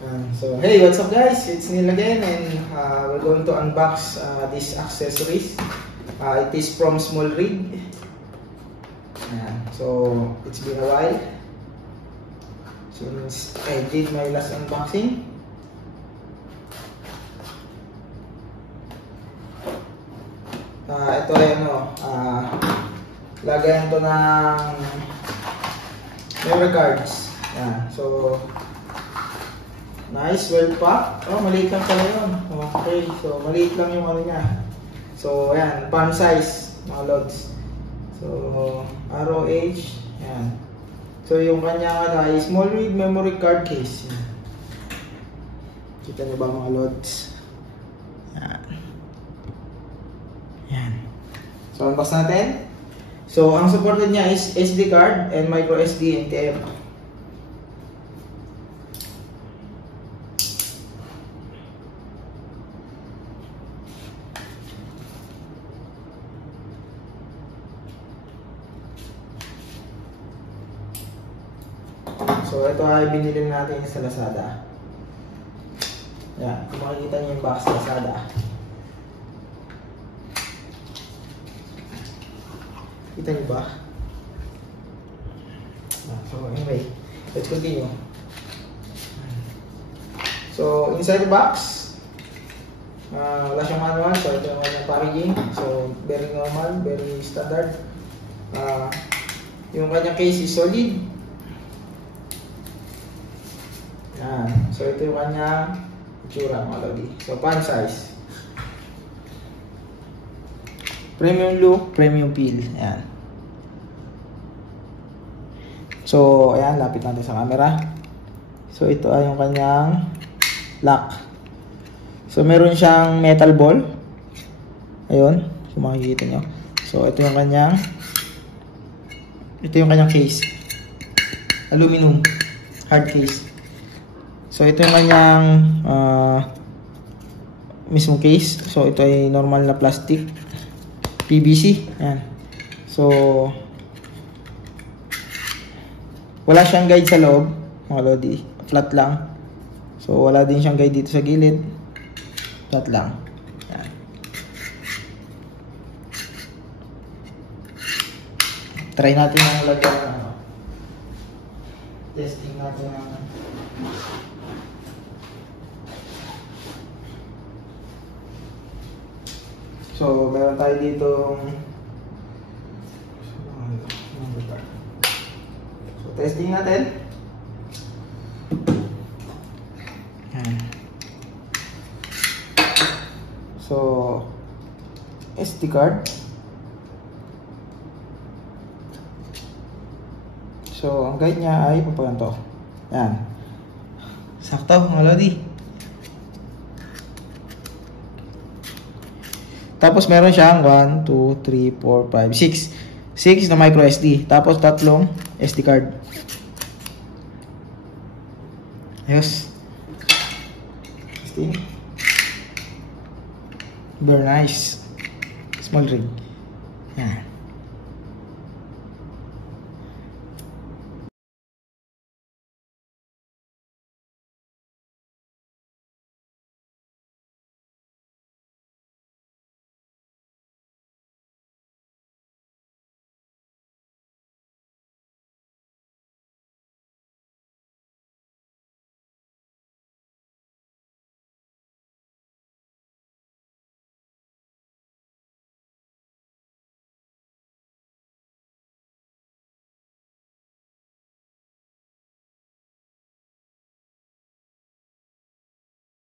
So hey, what's up guys? It's Neil again, and we're going to unbox these accessories. It is from Small Rig. So it's been a while since I did my last unboxing. Ito ay lagayan to ng memory cards. So nice, well packed. Oh, maliit lang pala yun. Okay, so maliit lang yung ano niya. So ayan, palm size mga lods. So ROH, ayan. So yung kanya ay Small Rig memory card case. Ayan. Kita niyo ba mga lods? Ayan. Ayan. So unbox natin. So ang supported niya is SD card and micro SD NTM. So ito ay binili natin sa Lazada. Yan, kung makikita niyo yung box sa Lazada. Kita niyo ba? So anyway, let's continue. So inside the box, wala siyang manual, so ito yung kanyang packaging. So very normal, very standard. Yung kanyang case is solid. So ito yung kanyang itsura mga lodi. So palm size, premium look, premium feel. Ayan. So ayan, lapit natin sa camera. So ito ay yung kanyang lock. So meron siyang metal ball. Ayun, kung makikita nyo. So ito yung kanyang case, aluminum hard case. So ito yung kanyang mismo case. So ito ay normal na plastic, PVC. Ayan. So wala siyang guide sa loob mga lodi, flat lang. So wala din siyang guide dito sa gilid, flat lang. Ayan. Try natin ang lagyan. Testing natin ang so, meron tayo dito. So, testing natin. So, SD card. So, ang guide niya ay papaganto. Yan. Sakto, mga lodi. Tapos meron siyang 1, 2, 3, 4, 5, 6. 6 na micro SD. Tapos tatlong SD card. Ayos. Very nice. Small Rig. Yan.